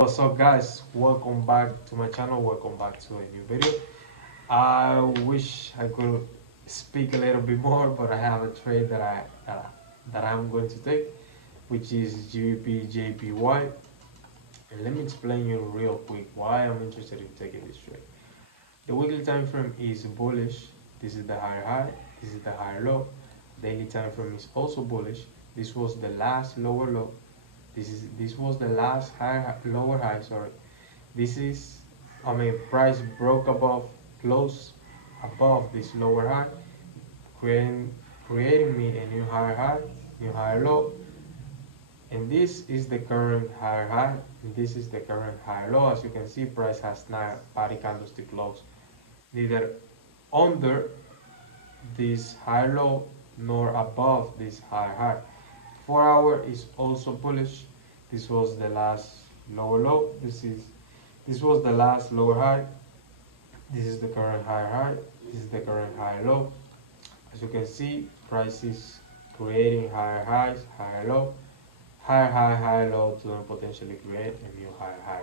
What's up guys, welcome back to my channel, welcome back to a new video. I wish I could speak a little bit more, but I have a trade that I'm going to take, which is GBP and let me explain you real quick why I'm interested in taking this trade. The weekly time frame is bullish. This is the higher high, this is the higher low. Daily time frame is also bullish. This was the last lower low. This was the last lower high, sorry. This is, price broke above, close above this lower high, creating creating me a new higher high, new higher low, and this is the current higher high, and this is the current higher low. As you can see, price has not body candlestick close, neither under this higher low nor above this higher high. 4 hour is also bullish. This was the last lower low. This was the last lower high. This is the current higher high. This is the current higher low. As you can see, price is creating higher highs, higher low, higher high, higher low to then potentially create a new higher high.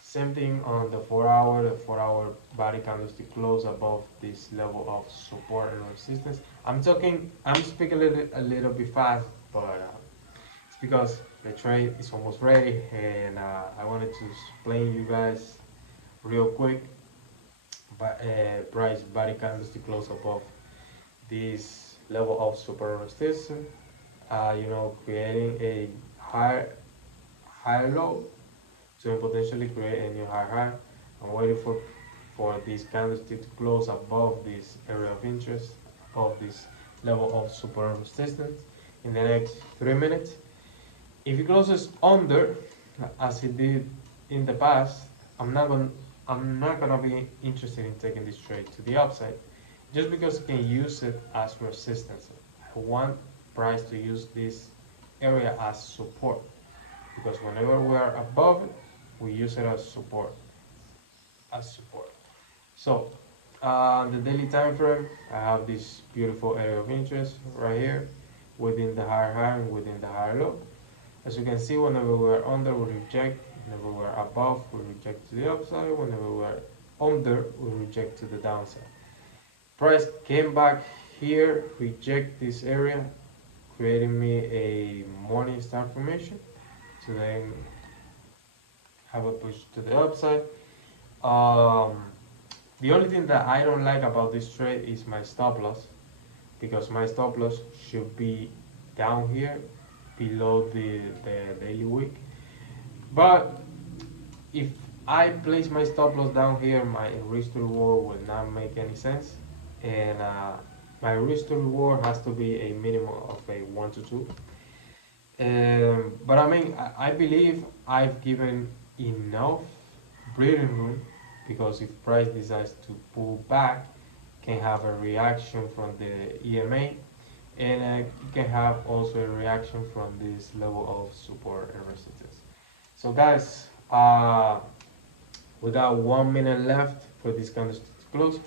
Same thing on the 4 hour. The 4 hour body candlestick close above this level of support and resistance. I'm speaking a little bit fast, but it's because the trade is almost ready, and I wanted to explain you guys real quick. But price body candlestick close above this level of support resistance. Creating a higher low to potentially create a new higher high. I'm waiting for this candlestick to close above this area of interest, above this level of support resistance in the next 3 minutes. If it closes under, as it did in the past, I'm not gonna be interested in taking this trade to the upside, just because I can use it as resistance. I want price to use this area as support, because whenever we are above it, we use it as support. So, the daily time frame, I have this beautiful area of interest right here, within the higher high and within the higher low. As you can see, whenever we're under, we reject. Whenever we're above, we reject to the upside. Whenever we're under, we reject to the downside. Price came back here, reject this area, creating me a morning star formation to then have a push to the upside. The only thing that I don't like about this trade is my stop loss, because my stop loss should be down here below the daily wick. But if I place my stop loss down here, my risk to reward will not make any sense, and my risk to reward has to be a minimum of a 1 to 2. But I believe I've given enough breathing room, because if price decides to pull back, can have a reaction from the EMA, and you can have also a reaction from this level of support and resistance. So guys, we got 1 minute left for this candlestick to close,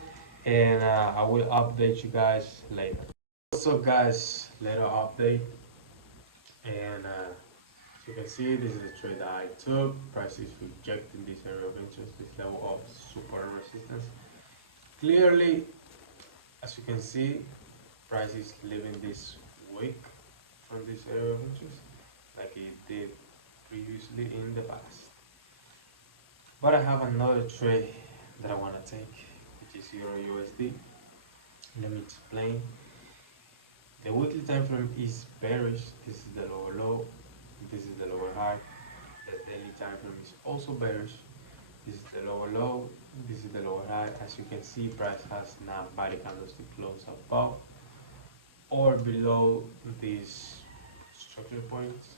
and I will update you guys later. What's up guys, later update, and as you can see, this is the trade that I took. Price is rejecting this area of interest, this level of support and resistance. Clearly, as you can see, price is leaving this wick from this area of interest like it did previously in the past. But I have another trade that I want to take, which is Euro USD. Let me explain. The weekly time frame is bearish. This is the lower low, this is the lower high. The daily time frame is also bearish. This is the lower low, this is the lower high. As you can see, price has not body candlestick close above or below these structure points.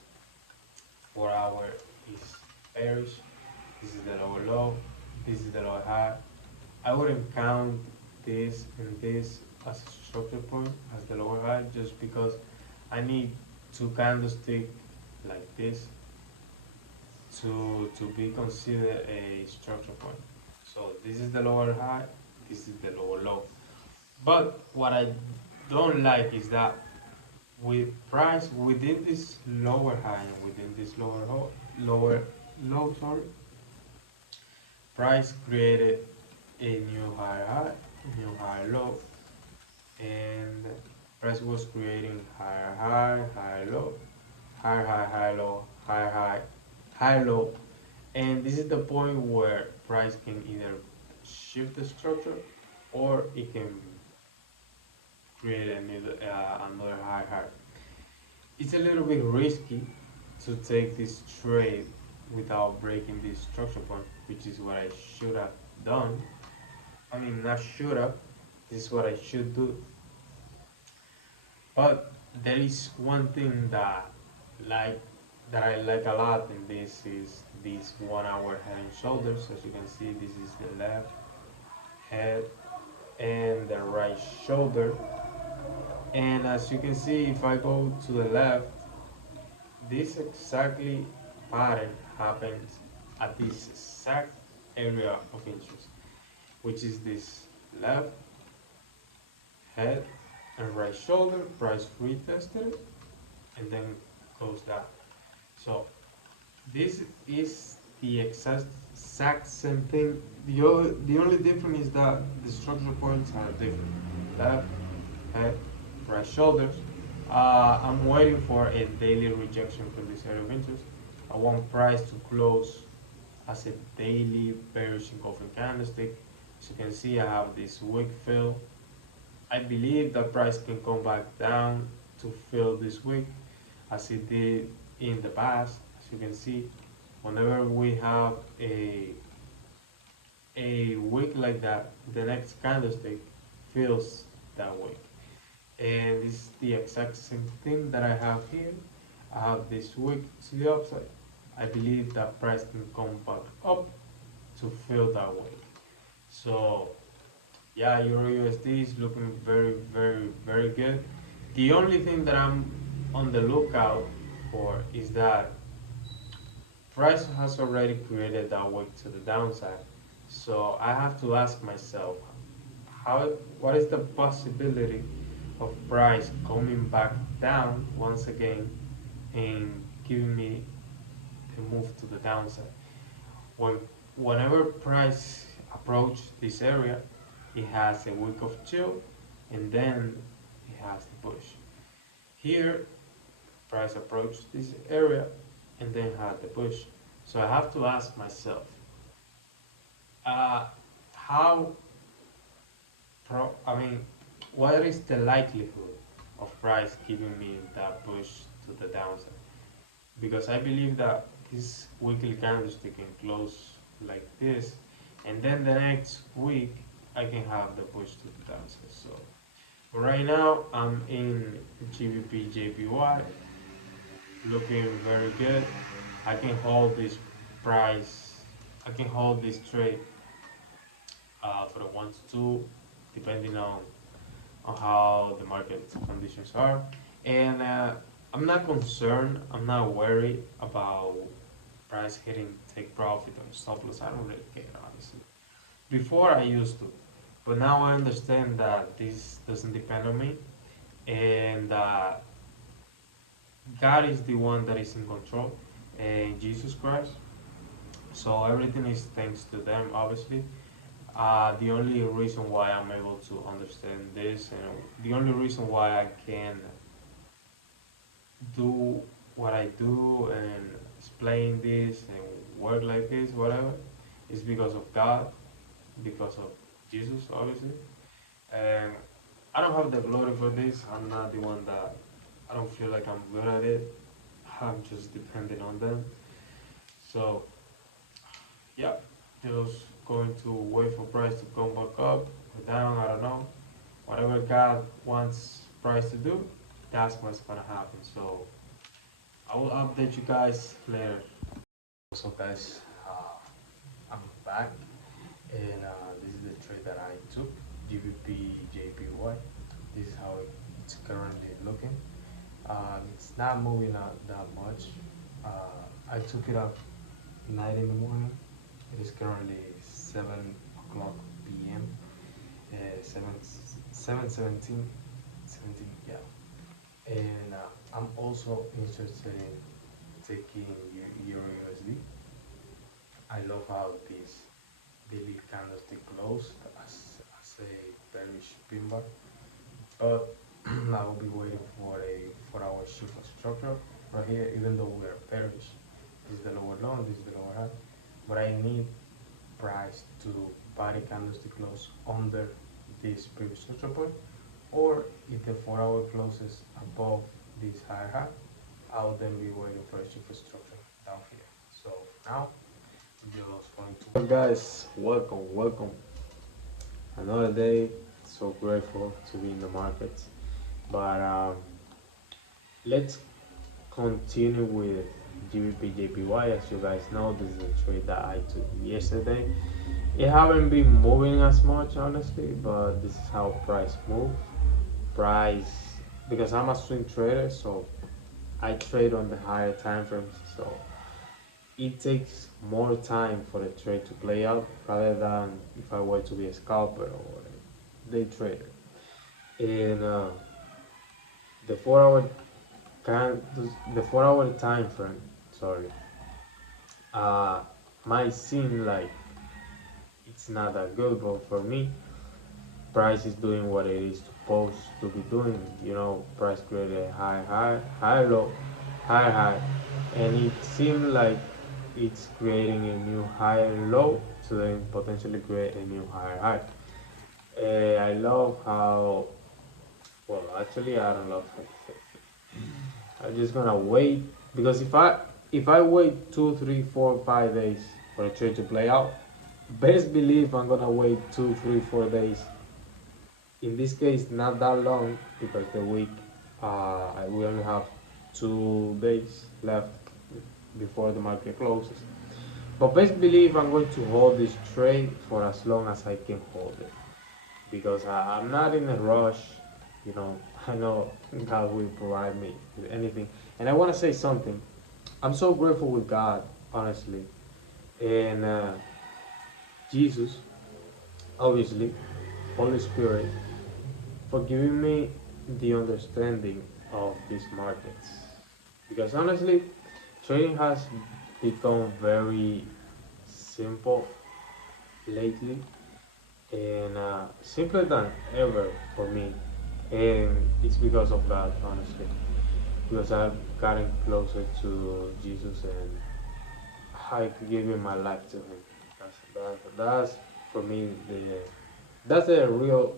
4 hour is bearish. This is the lower low, this is the lower high. I wouldn't count this and this as a structure point, as the lower high, just because I need two candlesticks like this to be considered a structure point. So this is the lower high, this is the lower low. But what I don't like is that with price within this lower high and within this lower low, sorry, price created a new high, new high low, and price was creating higher high, higher low, higher high, high low, higher high, high low, and this is the point where price can either shift the structure or it can create another high high. It's a little bit risky to take this trade without breaking this structure point, which is what I should have done. I mean, not should have. This is what I should do. But there is one thing like that I like a lot in this is this 1 hour head and shoulders. As you can see, this is the left head and the right shoulder. And as you can see, if I go to the left, this exactly pattern happens at this exact area of interest, which is this left head and right shoulder. Price retested it and then goes down. So this is the exact same thing. The only difference is that the structure points are different. Left head, right shoulders. I'm waiting for a daily rejection from this area of interest. I want price to close as a daily bearish engulfing candlestick. As you can see, I have this wick fill. I believe that price can come back down to fill this wick as it did in the past. As you can see, whenever we have a wick like that, the next candlestick fills that wick. And this is the exact same thing that I have here. I have this wick to the upside. I believe that price can come back up to fill that wick. So yeah, Euro USD is looking very, very, very good. The only thing that I'm on the lookout for is that price has already created that wick to the downside. So I have to ask myself, what is the possibility of price coming back down once again and giving me a move to the downside? Whenever price approach this area, it has a wick of chill and then it has the push. Here, price approached this area and then had the push. So I have to ask myself, how, I mean, what is the likelihood of price giving me that push to the downside? Because I believe that this weekly candlestick can close like this, and then the next week I can have the push to the downside. So right now I'm in GBP JPY, looking very good. I can hold this price, I can hold this trade for the 1 to 2, depending on how the market conditions are. And I'm not concerned, I'm not worried about price hitting take profit or stop loss. I don't really care, honestly. Before I used to, but now I understand that this doesn't depend on me, and God is the one that is in control, and Jesus Christ. So everything is thanks to them, obviously. The only reason why I'm able to understand this, and the only reason why I can do what I do and explain this and work like this, whatever, is because of God, because of Jesus, obviously. And I don't have the glory for this. I'm not the one that, I don't feel like I'm good at it. I'm just dependent on them. So, yeah, just going to wait for price to come back up or down, I don't know. Whatever God wants price to do, that's what's gonna happen. So, I will update you guys later. So guys, I'm back, and this is the trade that I took, GBP JPY. This is how it's currently looking. It's not moving out that much. I took it up 9 in the morning. It is currently 7 o'clock p.m. 7:17, yeah. And I'm also interested in taking Euro USD. I love how this daily candlestick closed as a bearish pin bar, but I will be waiting for our shift of structure right here. Even though we are bearish, this is the lower low, this is the lower high, but I need price to body candlestick close under this previous structure point, or if the 4 hour closes above this higher high, I'll then be waiting for a shift of structure down here. So now I'm just going to. Well, guys, welcome. Another day. So grateful to be in the market, but let's continue with GBP As you guys know, this is a trade that I took yesterday. It haven't been moving as much, honestly, but this is how price move. Price, because I'm a swing trader, so I trade on the higher time frames. So it takes more time for the trade to play out rather than if I were to be a scalper or a day trader. And the 4 hour can the 4 hour time frame, sorry, uh, might seem like it's not that good, but for me, price is doing what it is supposed to be doing. You know, price created a high low, high, and it seemed like it's creating a new higher low to then potentially create a new higher high. I love how, well, actually, I don't love it. I'm just gonna wait because if I wait 2, 3, 4, 5 days for a trade to play out, best believe I'm gonna wait 2, 3, 4 days. In this case, not that long because the week we only have 2 days left before the market closes. But best believe I'm going to hold this trade for as long as I can hold it because I'm not in a rush. You know, I know God will provide me with anything. And I want to say something. I'm so grateful with God, honestly, and Jesus, obviously, Holy Spirit, for giving me the understanding of these markets. Because honestly, trading has become very simple lately and simpler than ever for me. And it's because of God, honestly. Because I've gotten closer to Jesus and I giving my life to Him. That's for me that's a real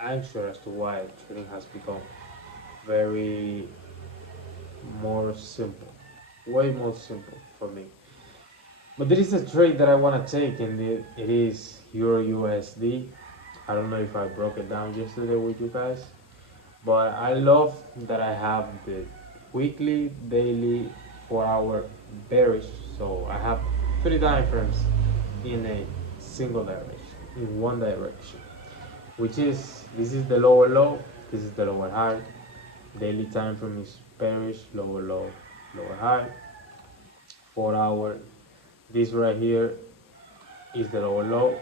answer as to why trading has become very more simple, way more simple for me. But there is a trade that I want to take, and it is Euro USD. I don't know if I broke it down yesterday with you guys, but I love that I have the weekly, daily, 4 hour bearish. So I have 3 time frames in a single direction, in one direction, which is this is the lower low, this is the lower high. Daily time frame is bearish, lower low, lower high. 4 hour, this right here is the lower low,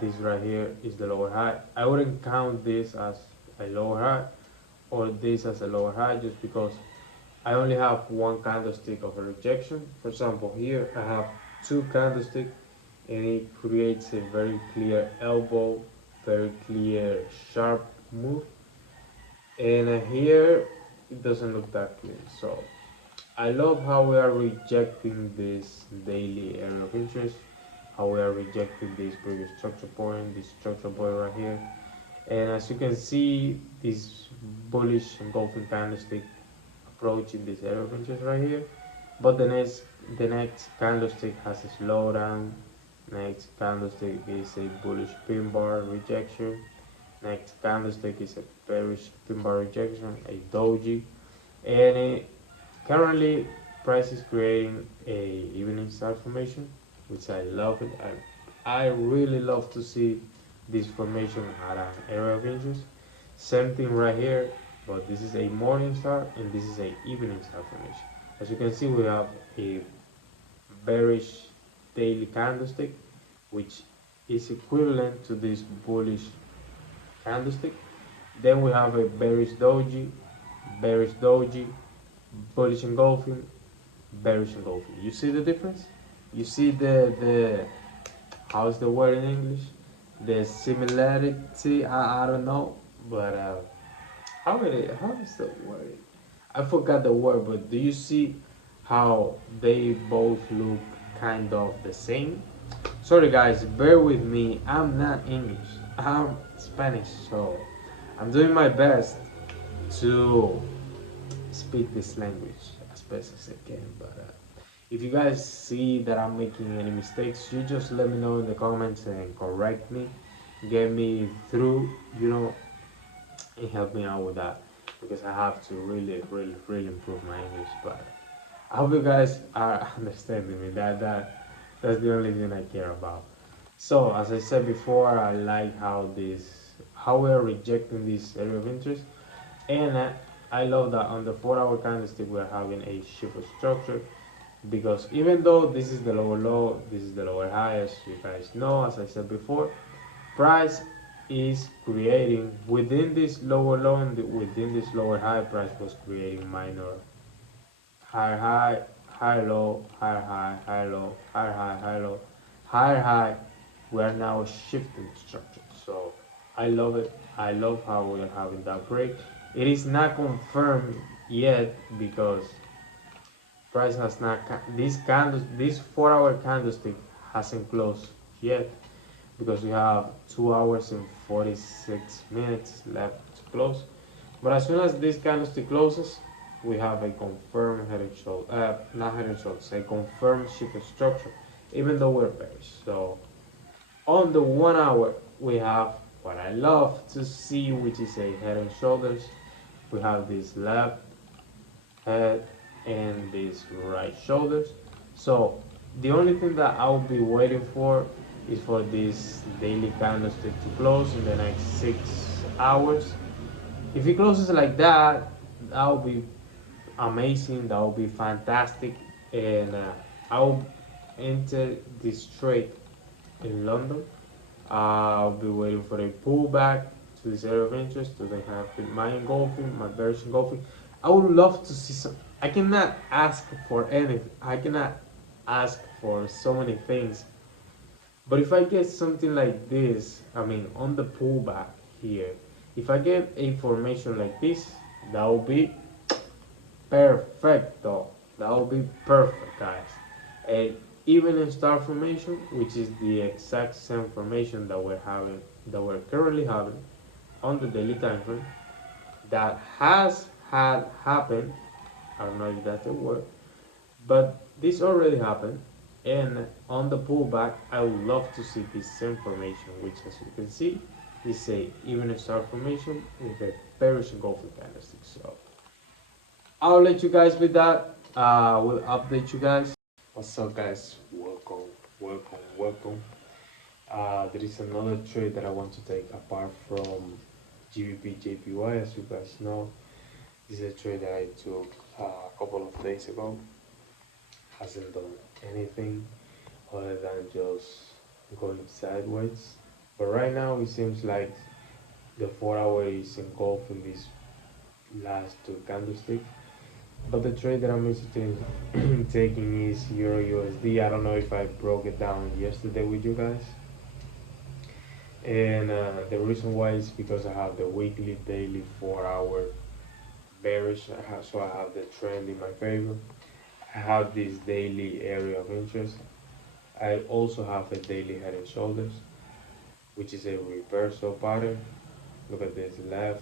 this right here is the lower high. I wouldn't count this as a lower high or this as a lower high just because I only have one candlestick of a rejection. For example, here I have 2 candlesticks and it creates a very clear elbow, very clear sharp move. And here it doesn't look that clear. So I love how we are rejecting this daily area of interest, how we are rejecting this previous structure point, this structure point right here. And as you can see, this bullish engulfing candlestick approaching this area of interest right here. But the next candlestick has a slowdown. Next candlestick is a bullish pin bar rejection. Next candlestick is a bearish pin bar rejection, a doji. And currently price is creating a evening star formation, which I love it. I really love to see this formation at an area of interest. Same thing right here, but this is a morning star and this is a evening star formation. As you can see, we have a bearish daily candlestick, which is equivalent to this bullish candlestick. Then we have a bearish doji, bullish engulfing, bearish engulfing. You see the difference? You see the how's the word in English? The similarity. I don't know, but how is the word? I forgot the word, but do you see how they both look kind of the same? Sorry guys, bear with me. I'm not English. I'm Spanish, so I'm doing my best to speak this language as best as I can. But if you guys see that I'm making any mistakes, you just let me know in the comments and correct me, get me through, and help me out with that because I have to really, really, really improve my English. But I hope you guys are understanding me. That's the only thing I care about. So as I said before, I like how we are rejecting this area of interest, and I love that on the 4 hour candlestick we're having a shift of structure because even though this is the lower low, this is the lower high, as you guys know, as I said before, price is creating within this lower low and within this lower high, price was creating minor higher high, higher low, higher high, higher low, higher high, higher low, higher high. We are now shifting structure. So I love it. I love how we're having that break. It is not confirmed yet because price has not this 4 hour candlestick hasn't closed yet because we have 2 hours and 46 minutes left to close. But as soon as this candlestick closes, we have a confirmed head and shoulder, not head and shoulders, a confirmed shift structure, even though we're bearish. So on the 1 hour, we have what I love to see, which is a head and shoulders. We have this left head and this right shoulders. So the only thing that I'll be waiting for is for this daily candlestick to close in the next 6 hours. If it closes like that, that will be amazing. That will be fantastic, and I'll enter this trade in London. I'll be waiting for a pullback to this area of interest to then have my engulfing, my bearish engulfing. I would love to see some. I cannot ask for anything. I cannot ask for so many things. But if I get something like this, I mean, on the pullback here, if I get a formation like this, that will be perfecto. That will be perfect, guys. And even in star formation, which is the exact same formation that we're currently having on the daily time frame, that has had happened. I don't know if that's a word, but this already happened. And on the pullback, I would love to see this same formation, which, as you can see, is a even star formation with a bearish engulfing candlestick. So I'll let you guys with that. We'll update you guys. What's up, guys? Welcome, welcome, welcome. There is another trade that I want to take apart from GBP JPY. As you guys know, this is a trade that I took a couple of days ago. Hasn't done anything other than just going sideways. But right now, it seems like the 4 hour is engulfing this last two candlesticks. But the trade that I'm taking is Euro USD. I don't know if I broke it down yesterday with you guys. And the reason why is because I have the weekly, daily, 4 hour bearish. So I have the trend in my favor. I have this daily area of interest. I also have a daily head and shoulders, which is a reversal pattern. Look at this, left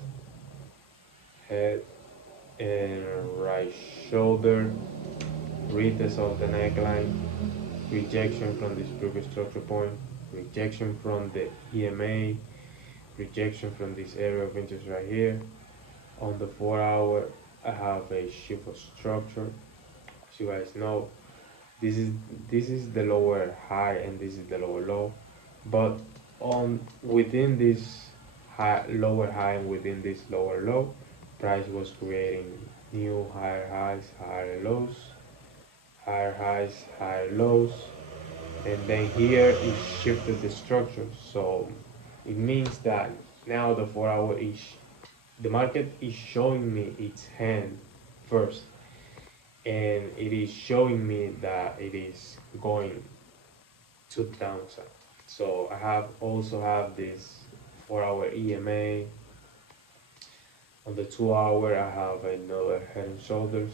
head and right shoulder, retest of the neckline, rejection from this previous structure point, rejection from the EMA, rejection from this area of interest right here. On the 4 hour, I have a shift of structure. As you guys know, this is this is the lower high and this is the lower low, but on within this lower high and within this lower low, price was creating new higher highs, higher lows, higher highs, higher lows, and then here it shifted the structure. So it means that now the 4 hour is the market is showing me its hand first. and it is showing me that it is going to downside. So I have also have this 4 hour EMA. On the 2 hour I have another head and shoulders.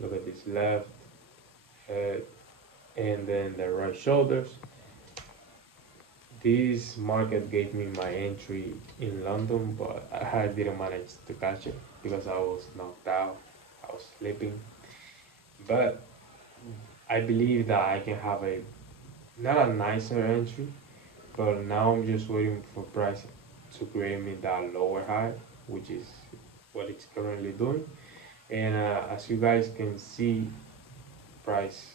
Look at this left head and then the right shoulders. This market gave me my entry in London, but I didn't manage to catch it because I was knocked out. I was sleeping. But I believe that I can have a not a nicer entry, but now I'm just waiting for price to create me that lower high, which is what it's currently doing. And as you guys can see, price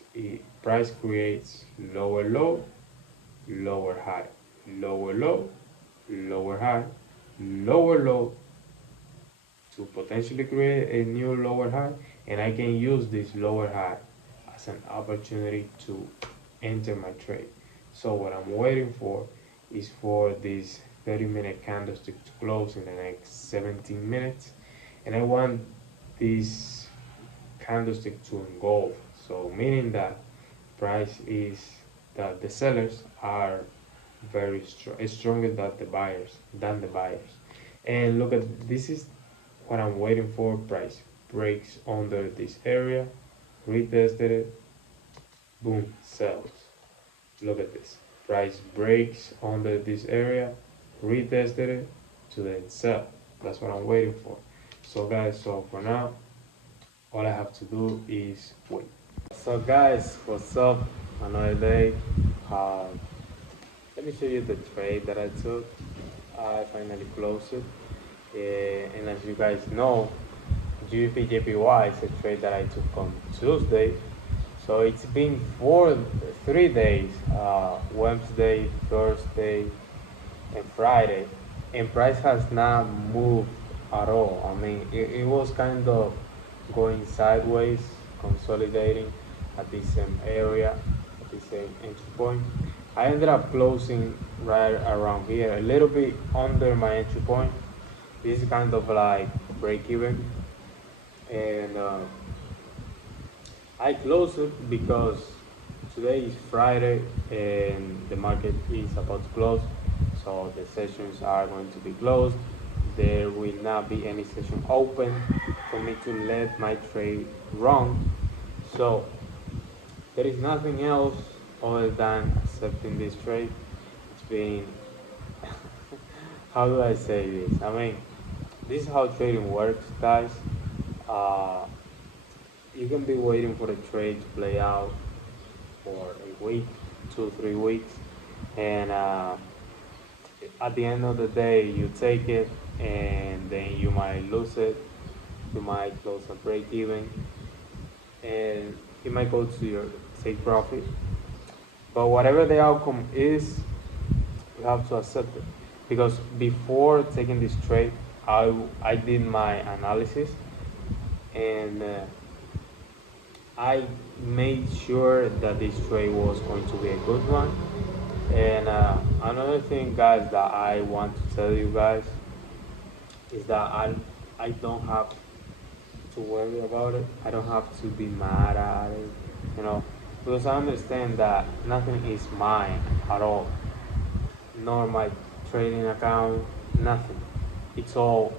creates lower low, lower high, lower low, lower high, lower low to potentially create a new lower high, and I can use this lower high as an opportunity to enter my trade. So what I'm waiting for is for this 30-minute candlestick to close in the next 17 minutes, and I want this candlestick to engulf. So meaning that price is that the sellers are very strong, stronger than the buyers. And look at this is what I'm waiting for. Price breaks under this area, retested it, boom, sells. Look at this. Price breaks under this area, retested it to then sell. That's what I'm waiting for. So guys, so for now, all I have to do is wait. So guys, what's up? Another day. Uh, Let me show you the trade that I took. I finally closed it. And as you guys know, GBP is a trade that I took on Tuesday. So it's been 3 days, Wednesday, Thursday, and Friday. And price has not moved at all. I mean, it was kind of going sideways, consolidating at the same area, at the same entry point. I ended up closing right around here, a little bit under my entry point. This is kind of like break even, and I closed it because today is Friday and the market is about to close, so the sessions are going to be closed. There will not be any session open for me to let my trade run. So there is nothing else other than accepting this trade. It's been, how do I say this? I mean, this is how trading works, guys. Uh, you can be waiting for the trade to play out for a week, 2, 3 weeks, and at the end of the day, you take it, and then you might lose it. You might close a break even, and it might go to your take profit. But whatever the outcome is, you have to accept it. Because before taking this trade, I did my analysis, and I made sure that this trade was going to be a good one. And another thing, guys, that I want to tell you guys is that I don't have to worry about it. I don't have to be mad at it, you know, because I understand that nothing is mine at all, nor my trading account, nothing. It's all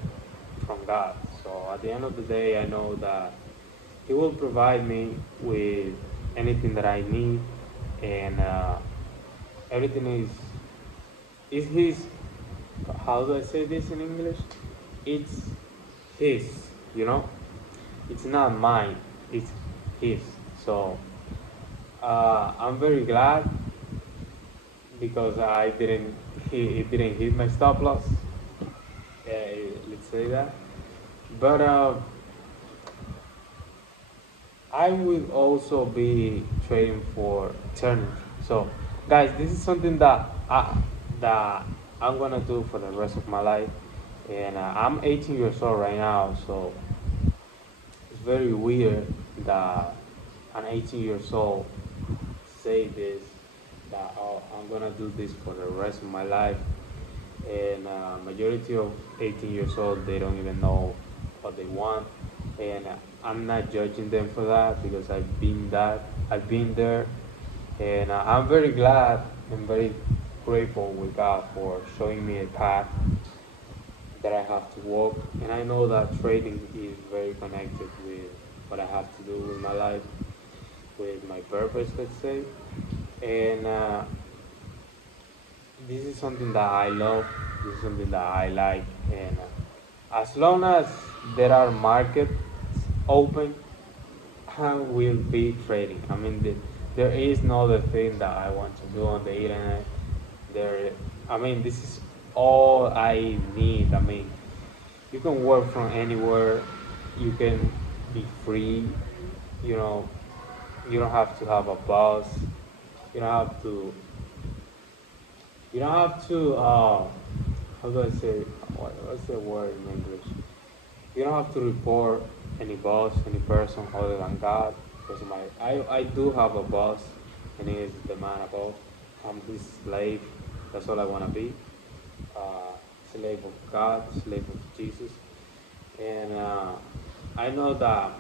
from God. So at the end of the day, I know that He will provide me with anything that I need, and everything is His. How do I say this in English? It's His. You know, it's not mine. It's His. So I'm very glad because it didn't hit my stop loss. Let's say that. But I will also be trading for eternity. So, guys, this is something that I'm gonna do for the rest of my life. And I'm 18 years old right now, so it's very weird that an 18 years old say this, that oh, I'm gonna do this for the rest of my life. And majority of 18 years old, they don't even know what they want. and I'm not judging them for that because I've been there, and I'm very glad and very grateful with God for showing me a path that I have to walk, and I know that trading is very connected with what I have to do with my life, with my purpose, let's say, and this is something that I love. This is something that I like, and as long as there are markets open, I will be trading. I mean, there is no other thing that I want to do on the internet. There, I mean, this is all I need. I mean, you can work from anywhere. You can be free. You know, you don't have to have a boss. You don't have to. You don't have to. How do I say? What's the word in English? You don't have to report any boss, any person other than God. Because I do have a boss, and he is the man above. I'm his slave. That's all I want to be. Slave of God, slave of Jesus. And I know that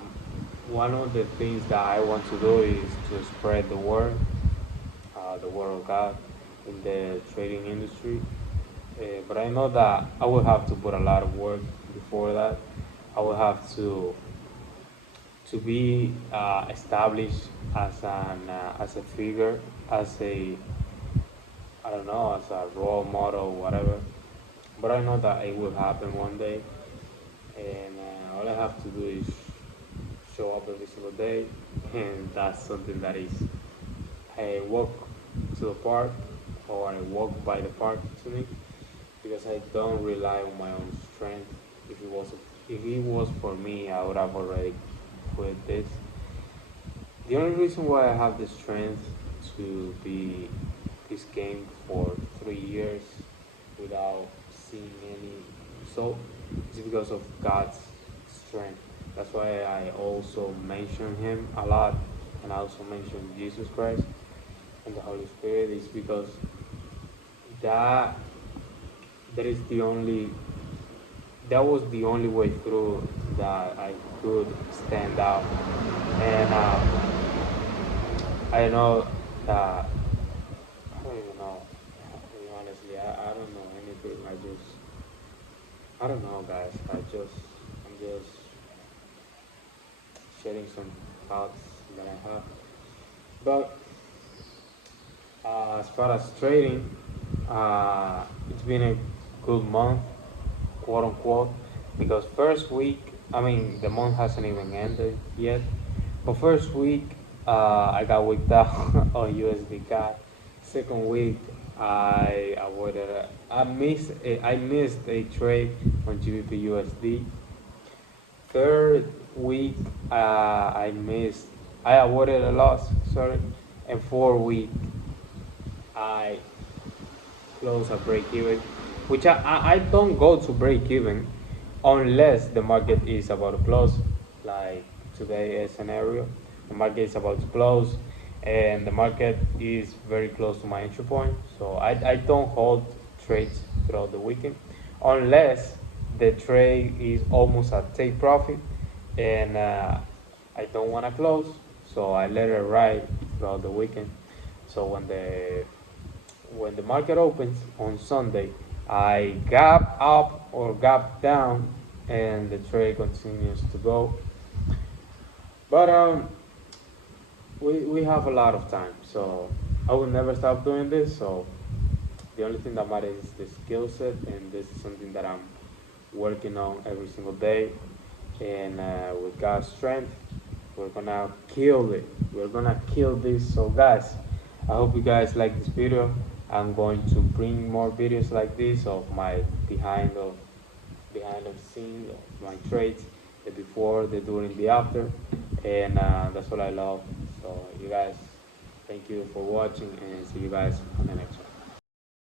one of the things that I want to do is to spread the word of God in the trading industry. But I know that I will have to put a lot of work before that. I will have to be established as a figure, as a I don't know, as a role model, whatever. But I know that it will happen one day, and all I have to do is show up every single day, and that's something that is I walk to the park or I walk by the park to me because I don't rely on my own strength. If it was for me, I would have already quit this. The only reason why I have the strength to be this game for 3 years without seeing any result is because of God's strength. That's why I also mention Him a lot, and I also mention Jesus Christ and the Holy Spirit is because that that is the only that was the only way through that I could stand out. And I know that I don't even know. Honestly, I don't know anything. I don't know, guys. I'm just sharing some thoughts that I have. But as far as trading, it's been a good month, quote unquote, because first week, I mean, the month hasn't even ended yet, but first week, I got wicked out on USD CAD. Second week, I avoided, I missed a trade on GBP USD. Third week, I avoided a loss, sorry, and fourth week, I close at break even, which I don't go to break even unless the market is about to close, like today's scenario. The market is about to close and the market is very close to my entry point. So I don't hold trades throughout the weekend unless the trade is almost at take profit and I don't want to close. So I let it ride throughout the weekend. So when the market opens on Sunday, I gap up or gap down, and the trade continues to go. But we have a lot of time, so I will never stop doing this. So the only thing that matters is the skill set, and this is something that I'm working on every single day. And with God's strength, we're gonna kill it. We're gonna kill this. So guys, I hope you guys like this video. I'm going to bring more videos like this of my behind the scene of my trades, the before, the during, the after, and that's what I love. So you guys, thank you for watching, and see you guys on the next one.